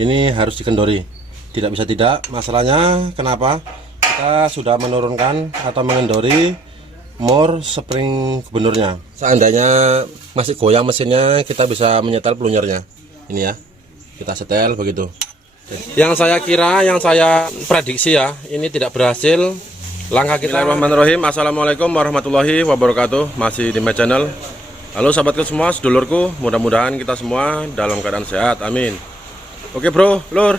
ini harus dikendori. Tidak bisa tidak. Masalahnya kenapa? Kita sudah menurunkan atau mengendori mur spring gubernurnya. Seandainya masih goyang mesinnya, kita bisa menyetel pelunyernya. Ini ya, kita setel begitu. Yang saya kira, yang saya prediksi ya, ini tidak berhasil. Langkah kita. Bismillahirrahmanirrahim. Assalamualaikum warahmatullahi wabarakatuh. Masih di my channel. Halo sahabatku semua, sedulurku. Mudah-mudahan kita semua dalam keadaan sehat. Amin. Oke bro, lur.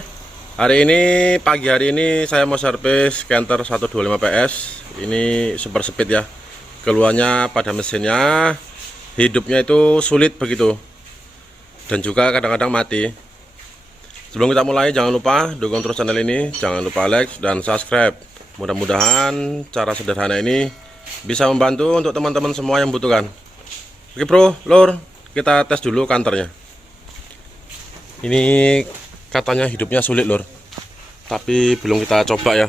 Pagi hari ini saya mau servis Canter 125 PS. Ini super speed ya. Keluarnya pada mesinnya, hidupnya itu sulit begitu. Dan juga kadang-kadang mati. Sebelum kita mulai, jangan lupa dukung terus channel ini, jangan lupa like dan subscribe. Mudah-mudahan cara sederhana ini bisa membantu untuk teman-teman semua yang membutuhkan. Oke bro, lur, kita tes dulu kantornya. Ini katanya hidupnya sulit lur, tapi belum kita coba ya.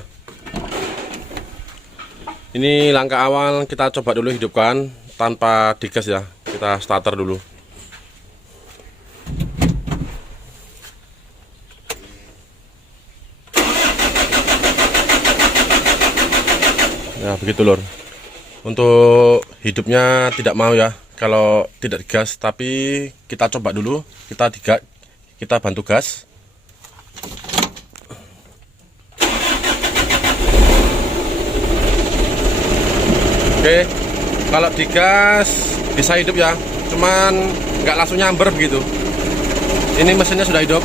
Ini langkah awal, kita coba dulu hidupkan tanpa digas ya. Kita starter dulu. Ya begitu lur. Untuk hidupnya tidak mau ya kalau tidak digas, tapi kita coba dulu. Kita bantu gas. Oke, kalau digas bisa hidup ya, cuman nggak langsung nyamber begitu. Ini mesinnya sudah hidup.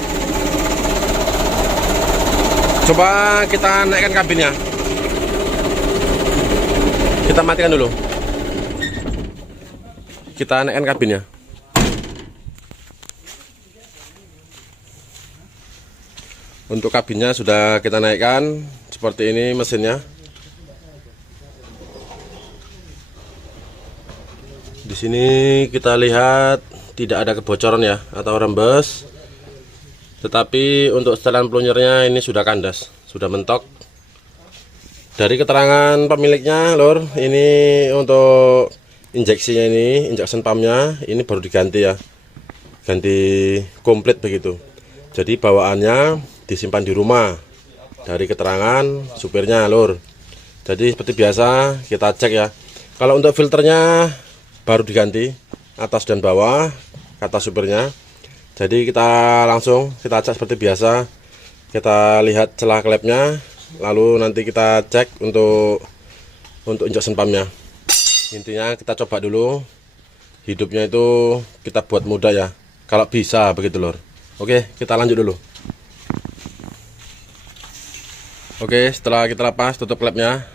Coba kita naikkan kabinnya. Kita matikan dulu. Kita naikkan kabinnya. Untuk kabinnya sudah kita naikkan. Seperti ini mesinnya. Di sini kita lihat tidak ada kebocoran ya atau rembes. Tetapi untuk setelan pelunyernya ini sudah kandas, sudah mentok. Dari keterangan pemiliknya lur, ini untuk injeksinya ini, injection pumpnya ini baru diganti ya, ganti komplit begitu. Jadi bawaannya disimpan di rumah. Dari keterangan supirnya lur. Jadi seperti biasa kita cek ya. Kalau untuk filternya baru diganti atas dan bawah, kata supirnya. Jadi kita cek seperti biasa. Kita lihat celah klepnya. Lalu nanti kita cek untuk injection pumpnya. Intinya kita coba dulu. Hidupnya itu kita buat mudah ya, kalau bisa begitu lor. Oke, kita lanjut dulu. Oke, setelah kita lepas tutup klepnya,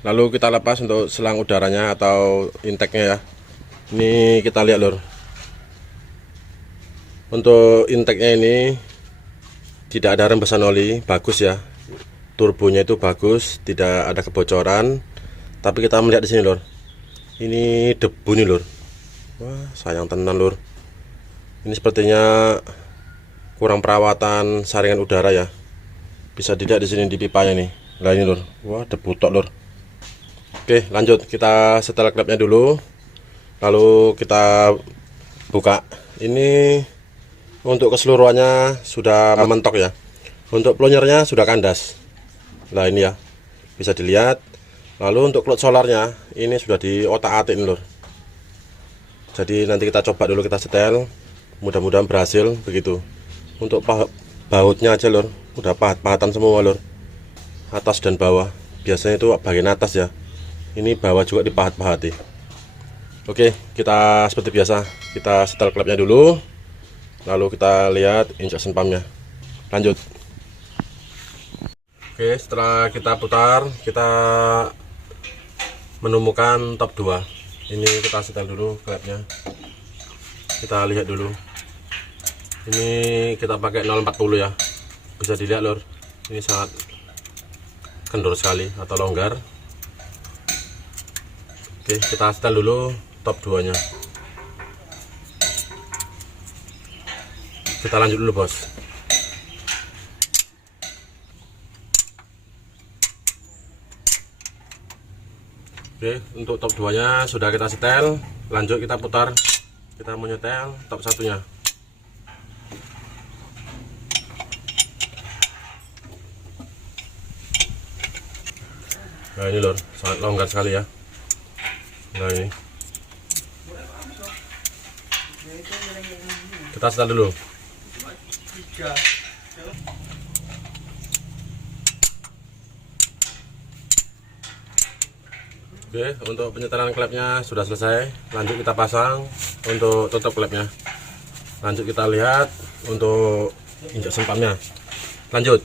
lalu kita lepas untuk selang udaranya atau intake-nya ya. Ini kita lihat lor. Untuk intake-nya ini tidak ada rembesan oli, bagus ya. Turbonya itu bagus, tidak ada kebocoran. Tapi kita melihat di sini lur, ini debu nih lur. Wah sayang tenan lur. Ini sepertinya kurang perawatan saringan udara ya. Bisa dilihat di sini di pipanya nih. Nah ini lur, wah debu tok lur. Oke lanjut, kita setel klepnya dulu. Lalu kita buka. Ini untuk keseluruhannya sudah mentok ya. Untuk pelunyernya sudah kandas. Nah ini ya, bisa dilihat. Lalu untuk cloud solarnya ini sudah diotak-atik lur. Jadi nanti kita coba dulu, kita setel. Mudah-mudahan berhasil begitu. Untuk bautnya aja lur, udah pahat-pahatan semua lur, atas dan bawah. Biasanya itu bagian atas ya, ini bawah juga dipahat-pahati. Oke, kita seperti biasa, kita setel klepnya dulu. Lalu kita lihat injection pumpnya. Lanjut. Oke, setelah kita putar, kita menemukan top 2. Ini kita setel dulu klepnya. Kita lihat dulu. Ini kita pakai 040 ya. Bisa dilihat lur, ini sangat kendor sekali atau longgar. Oke, kita setel dulu top 2-nya. Kita lanjut dulu bos. Oke, untuk top 2-nya sudah kita setel. Lanjut kita putar. Kita menyetel top 1-nya. Nah ini lor, sangat longgar sekali ya. Nah ini kita setel dulu. Oke, untuk penyetelan klepnya sudah selesai. Lanjut kita pasang untuk tutup klepnya. Lanjut kita lihat untuk injection pumpnya. Lanjut.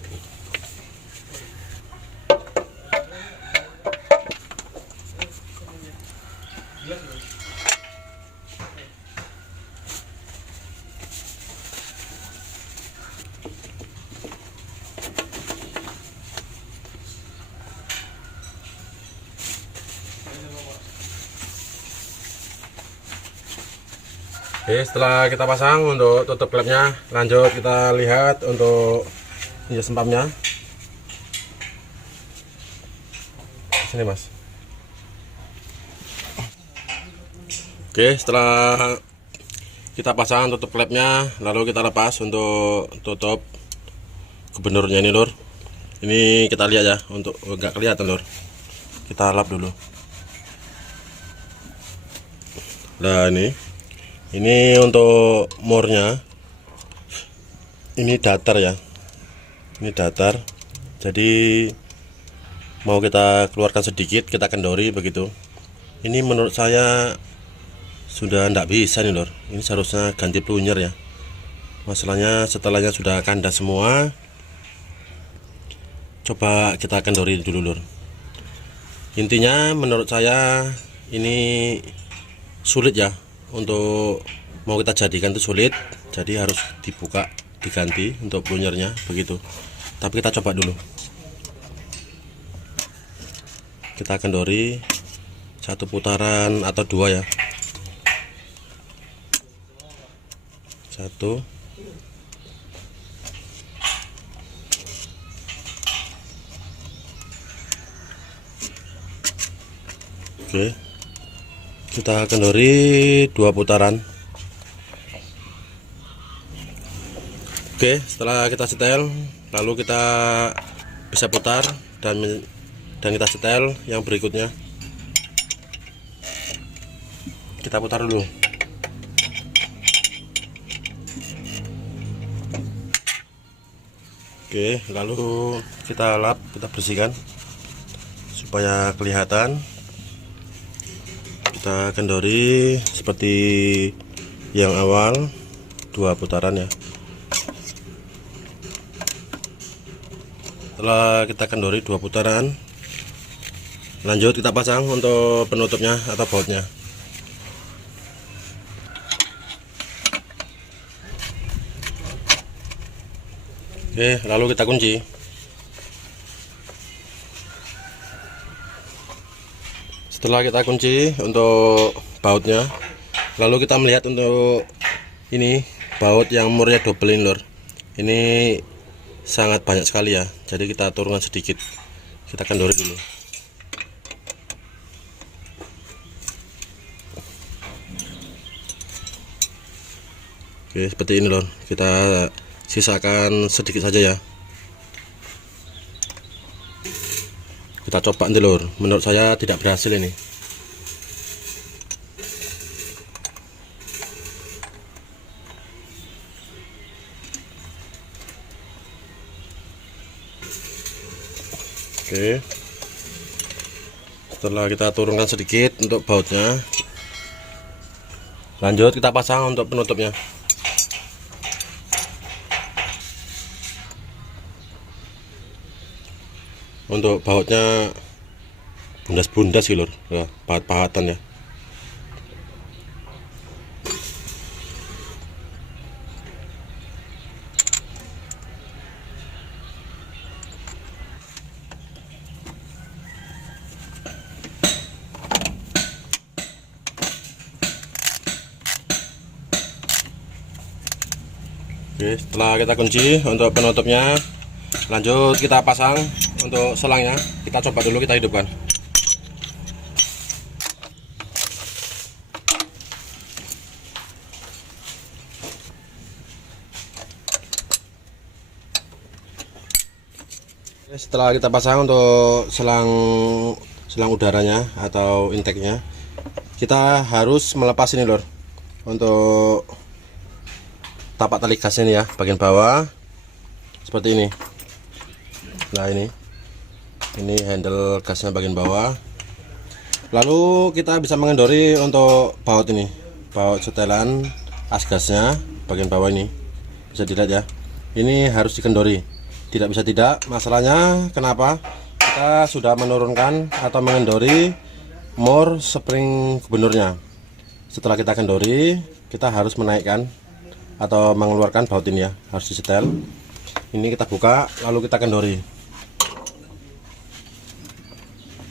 Oke, setelah kita pasang untuk tutup klepnya, lanjut kita lihat untuk injection pumpnya. Sini mas. Oke, setelah kita pasang tutup klepnya, lalu kita lepas untuk tutup gubernurnya ini lur. Ini kita lihat ya, untuk nggak kelihatan lur. Kita lap dulu. Nah ini untuk mornya, ini datar ya, ini datar, jadi mau kita keluarkan sedikit, kita kendori begitu. Ini menurut saya sudah tidak bisa nih lor, ini seharusnya ganti plunger ya. Masalahnya setelahnya sudah kandas semua, coba kita kendori dulu lor. Intinya menurut saya ini sulit ya, untuk mau kita jadikan itu sulit, jadi harus dibuka, diganti untuk plunyernya begitu. Tapi kita coba dulu, kita kendori satu putaran atau dua ya, satu. Oke, kita kendori dua putaran. Oke, setelah kita setel, lalu kita bisa putar dan kita setel yang berikutnya. Kita putar dulu. Oke, lalu kita lap, kita bersihkan supaya kelihatan. Kita kendori seperti yang awal, dua putaran ya. Setelah kita kendori dua putaran, lanjut kita pasang untuk penutupnya atau bautnya. Oke, lalu kita kunci. Setelah kita kunci untuk bautnya, lalu kita melihat untuk ini baut yang murnya double ini lor. Ini sangat banyak sekali ya, jadi kita turunkan sedikit, kita kendori dulu. Oke, seperti ini lor, kita sisakan sedikit saja ya. Kita coba nanti lor, menurut saya tidak berhasil ini. Oke, setelah kita turunkan sedikit untuk bautnya, lanjut kita pasang untuk penutupnya. Untuk bautnya bundas-bundas sih lor, ya, pahat-pahatan ya. Oke, setelah kita kunci untuk penutupnya, lanjut kita pasang untuk selangnya. Kita coba dulu, kita hidupkan. Setelah kita pasang untuk selang selang udaranya atau intake-nya. Kita harus melepas ini lor, untuk tapak tali gas ini ya, bagian bawah seperti ini. Nah ini handle gasnya bagian bawah. Lalu kita bisa mengendori untuk baut ini, baut setelan as gasnya bagian bawah ini, bisa dilihat ya. Ini harus dikendori, tidak bisa tidak. Masalahnya kenapa? Kita sudah menurunkan atau mengendori mur spring gubernurnya. Setelah kita kendori, kita harus menaikkan atau mengeluarkan baut ini ya, harus disetel. Ini kita buka, lalu kita kendori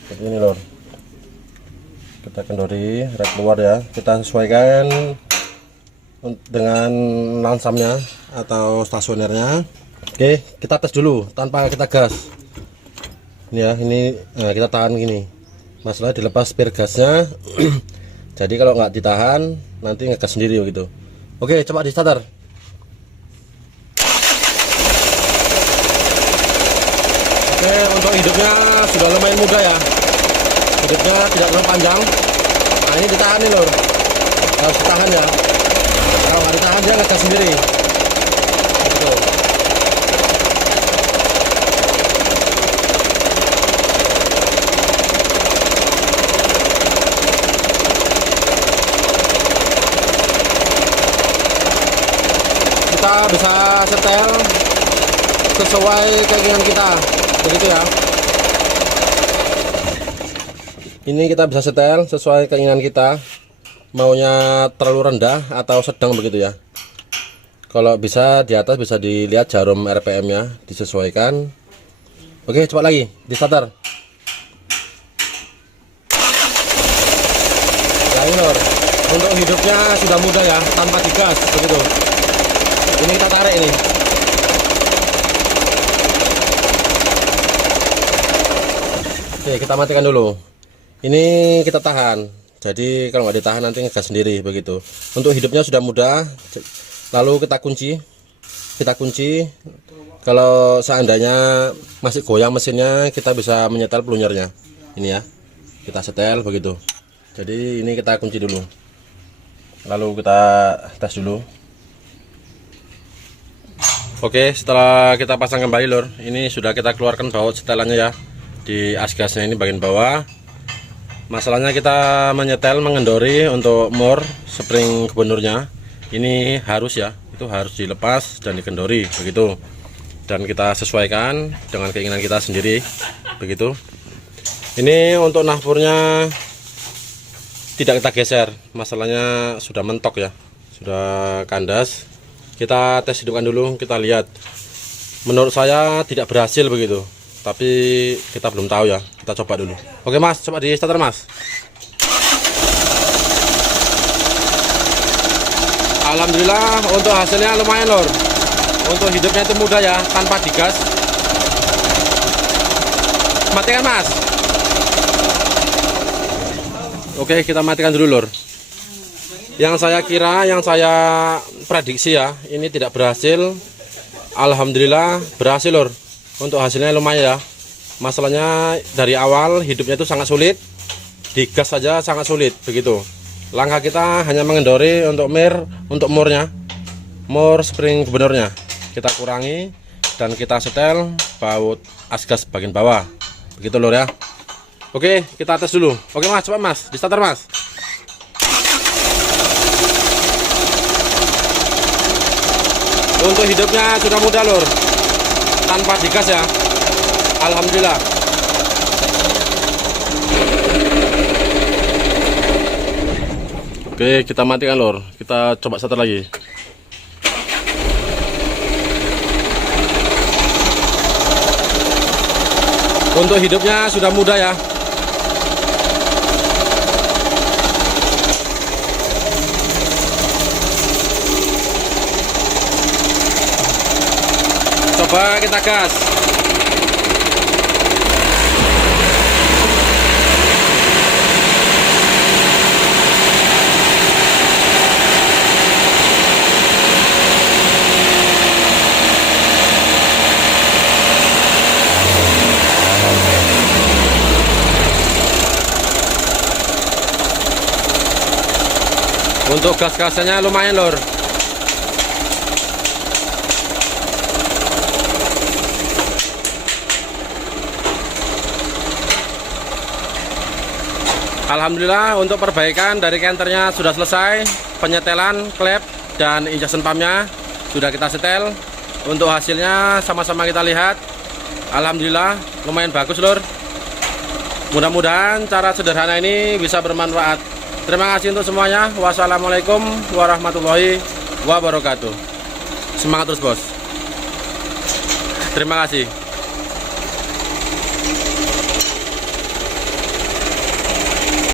seperti ini lor. Kita kendori rek keluar ya, kita sesuaikan dengan lansamnya atau stasionernya. Oke, kita tes dulu tanpa kita gas ini ya. Nah, kita tahan gini, masalah dilepas spare gasnya. Jadi kalau nggak ditahan nanti ngegas sendiri gitu. Oke, coba di starter. Oke, untuk hidupnya sudah lumayan mudah ya, hidupnya tidak terlalu panjang. Nah ini ditahan nih lor, harus ditahan ya. Kalau nggak ditahan dia ngegas sendiri gitu. Kita bisa setel sesuai keinginan kita begitu ya. Ini kita bisa setel sesuai keinginan kita, maunya terlalu rendah atau sedang begitu ya. Kalau bisa di atas bisa dilihat jarum RPM nya, disesuaikan. Oke, coba lagi di starter. Nah ini lor, untuk hidupnya sudah mudah ya, tanpa digas begitu. Ini kita tarik ini. Oke, kita matikan dulu. Ini kita tahan, jadi kalau nggak ditahan nanti ngegas sendiri begitu. Untuk hidupnya sudah mudah, lalu kita kunci. Kalau seandainya masih goyang mesinnya, kita bisa menyetel pelunyernya ini ya, kita setel begitu. Jadi ini kita kunci dulu, lalu kita tes dulu. Oke, setelah kita pasang kembali lor, ini sudah kita keluarkan baut setelannya ya, di as gasnya ini bagian bawah. Masalahnya kita mengendori untuk mur spring gubernurnya ini harus ya, itu harus dilepas dan dikendori begitu, dan kita sesuaikan dengan keinginan kita sendiri begitu. Ini untuk nahpurnya tidak kita geser, masalahnya sudah mentok ya, sudah kandas. Kita tes hidupkan dulu, kita lihat. Menurut saya tidak berhasil begitu, tapi kita belum tahu ya, kita coba dulu. Oke mas, coba di starter mas. Alhamdulillah untuk hasilnya lumayan lor. Untuk hidupnya itu mudah ya, tanpa digas. Matikan mas. Oke, kita matikan dulu lor. Yang saya kira, yang saya prediksi ya, ini tidak berhasil. Alhamdulillah berhasil lor. Untuk hasilnya lumayan ya. Masalahnya dari awal hidupnya itu sangat sulit, digas saja sangat sulit begitu. Langkah kita hanya mengendori untuk murnya, mur spring gubernurnya kita kurangi dan kita setel baut as gas bagian bawah begitu lor ya. Oke, kita tes dulu. Oke mas, coba mas di starter mas. Untuk hidupnya sudah mudah lor, tanpa digas ya. Alhamdulillah. Oke, kita matikan lor. Kita coba starter lagi. Untuk hidupnya sudah mudah ya. Coba kita gas. Untuk gas-gasnya lumayan lur. Alhamdulillah untuk perbaikan dari kenternya sudah selesai. Penyetelan klep dan injection pumpnya sudah kita setel. Untuk hasilnya sama-sama kita lihat. Alhamdulillah lumayan bagus lur. Mudah-mudahan cara sederhana ini bisa bermanfaat. Terima kasih untuk semuanya. Wassalamualaikum warahmatullahi wabarakatuh. Semangat terus bos. Terima kasih.